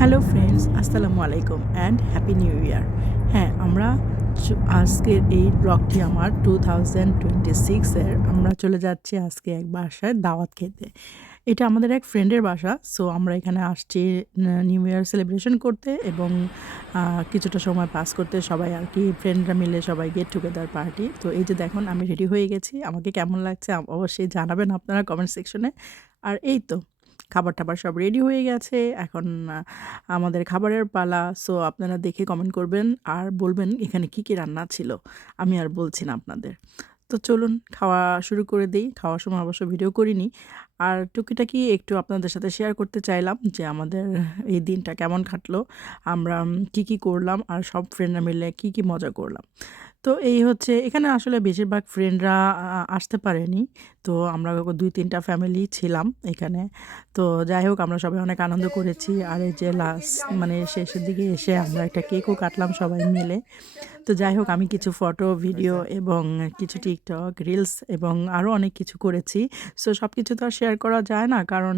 Hello friends, আসসালামু আলাইকুম and happy new year. হ্যাঁ, আমরা আজকের এই ব্লগটি আমার 2026-এর আমরা চলে যাচ্ছি আজকে এক বাসায় দাওয়াত খেতে। এটা আমাদের এক ফ্রেন্ডের বাসা। সো আমরা এখানে আসছি নিউ ইয়ার সেলিব্রেশন করতে এবং কিছুটা সময় পাস করতে সবাই আর কি ফ্রেন্ডরা মিলে সবাই গেট টুগেদার পার্টি। তো এই যে দেখুন আমি রেডি হয়ে গেছি। আমাকে কেমন লাগছে অবশ্যই জানাবেন আপনারা কমেন্ট সেকশনে। আর এই তো খাবার-টাবার সব রেডি হয়ে গেছে। এখন আমাদের খাবারের পালা। সো আপনারা দেখে কমেন্ট করবেন আর বলবেন এখানে কী, কী রান্না ছিল। আমি আর বলছি না আপনাদের। তো চলুন খাওয়া শুরু করে দেই। খাওয়ার সময় অবশ্য ভিডিও করিনি। আর টুকিটাকি একটু আপনাদের সাথে শেয়ার করতে চাইলাম যে আমাদের এই দিনটা কেমন কাটলো। আমরা কী, কী করলাম আর সব ফ্রেন্ডরা মিলে কী, কী মজা করলাম। তো এই হচ্ছে এখানে আসলে বেশিরভাগ ফ্রেন্ডরা আসতে পারেনি। তো আমরা ২-৩টা ফ্যামিলি ছিলাম এখানে। তো যাই হোক আমরা সবাই অনেক আনন্দ করেছি। আর এই যে লাস্ট মানে শেষের দিকে এসে আমরা একটা কেকও কাটলাম সবাই মিলে। তো যাই হোক আমি কিছু ফটো, ভিডিও এবং কিছু টিকটক, রিলস এবং আরও অনেক কিছু করেছি। সো সবকিছু তো আর শেয়ার করা যায় না কারণ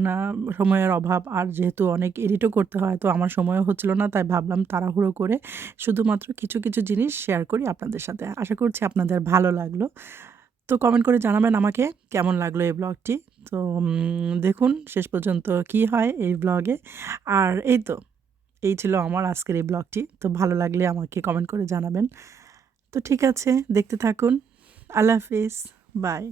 সময়ের অভাব আর যেহেতু অনেক এডিটও করতে হয় তো আমার সময়ও হচ্ছিল না তাই ভাবলাম তাড়াহুড়ো করে শুধুমাত্র কিছু, কিছু জিনিস শেয়ার করি আপনাদের সাথে। আশা করছি আপনাদের ভালো লাগলো। তো কমেন্ট করে জানাবেন আমাকে কেমন লাগলো এই ব্লগটি। তো দেখুন শেষ পর্যন্ত কি হয় এই ব্লগে। আর এই তো এই ছিল আমার আজকের এই ব্লগটি। তো ভালো লাগলে আমাকে কমেন্ট করে জানাবেন। তো ঠিক আছে, দেখতে থাকুন। আল্লাহ হাফেজ। বাই।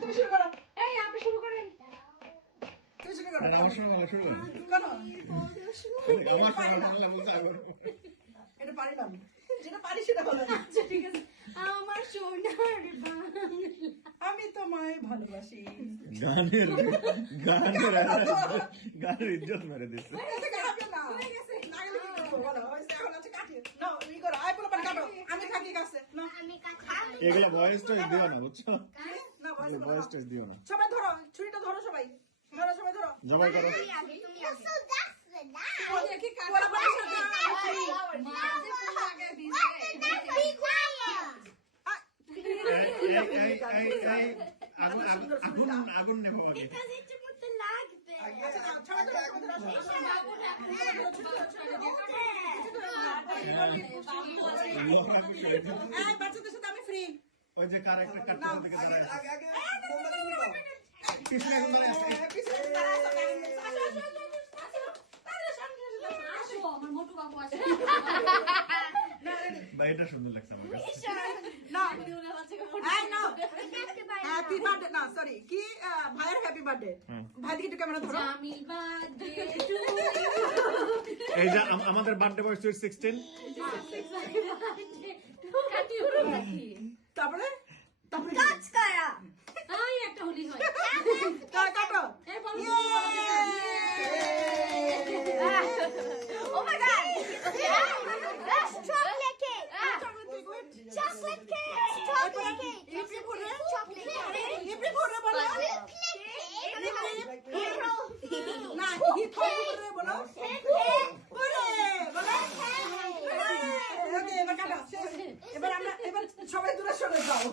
তুমি শুরু করো। এই আপনি শুরু করেন। তুমি শুরু করো। আমার শুরু করো। আমার এটা পারি না। যেটা পারি সেটা বলো। আচ্ছা ঠিক আছে। আমার সোনার বাংলা। আমি তোমায় ভালোবাসি। গানের ইজ্জত মেরে দিচ্ছে। হয়ে গেছে। না গেলে কি করবো বলো? হইছে এখন আছে কাটি। নাও ই করো। আই বলো পারি কাটো। আমি থাকি কাছে। না আমি কাটি। এগুলা ভয়েস টেস্ট দিও না বুঝছো? না ভয়েস টেস্ট দিও না। সবাই ধরো, ছুরিটা ধরো সবাই। ধরো সবাই ধরো। জবাই করো। তুমি আগে। দেখি কাটা পারে সাথে মাঝে পুরো আগে দিছে। আগুন নেব আগে। এটা যেটা মতে লাগবে। আচ্ছা সবাই ধরো এই বাচ্চাদের সাথে আমি ফ্রি। ওই যে কার একটা কাটতে থেকে দাঁড়ায় আগে মোমবাতি নিও। পিছনে এখন ধরে আসছে। আসো আমার মোটু বাবু আসে। ভাই এটা সুন্দর লাগছে আমার কাছে। না দিওনা বাচ্চাকে মোটু। এই নাও। হ্যাপি বার্থডে না সরি কি ভাইয়ের হ্যাপি বার্থডে। ভাই দিকে একটু ক্যামেরা ধরো। জামিল বার্থডে টু এই যে আমাদের বার্থডে বয়স 16। তারপরে কাজ করা আই একটা হলি হয় কাটো এই বল oh my god chocolate cake chocolate cake ইপি করে চকলেট কেক ইপি করে বলো না কি করে বলো বলে বলে ওকে এবার কাটো এবার আমরা এবার সবাই দূরে সরে যাও।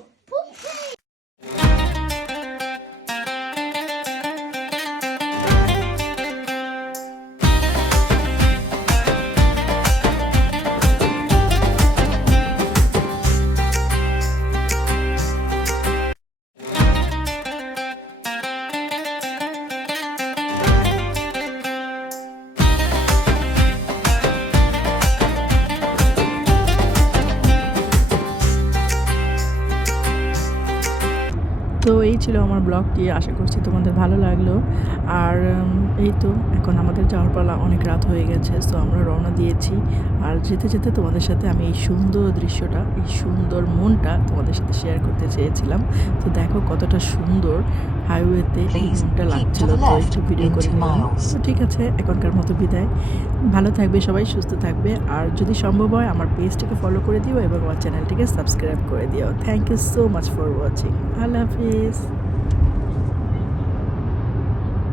সো এই ছিল আমার ব্লগটি, আশা করছি তোমাদের ভালো লাগলো। আর এই তো এখন আমাদের যাওয়ার পালা, অনেক রাত হয়ে গেছে, সো আমরা রওনা দিয়েছি। আর যেতে যেতে তোমাদের সাথে আমি এই সুন্দর দৃশ্যটা, এই সুন্দর মনটা তোমাদের সাথে শেয়ার করতে চেয়েছিলাম। তো দেখো কতটা সুন্দর হাইওয়েতে এই Please মনটা keep to লাগছিল, the তো left একটু ভিডিও in করে 2 নিলাম। miles. তো ঠিক আছে, এখনকার মতো বিদায়। ভালো থাকবে সবাই, সুস্থ থাকবে, আর যদি সম্ভব হয় আমার পেজটিকে ফলো করে দিও এবং আমার চ্যানেলটিকে সাবস্ক্রাইব করে দিও। Thank you so much for watching. আল্লাহ হাফিজ।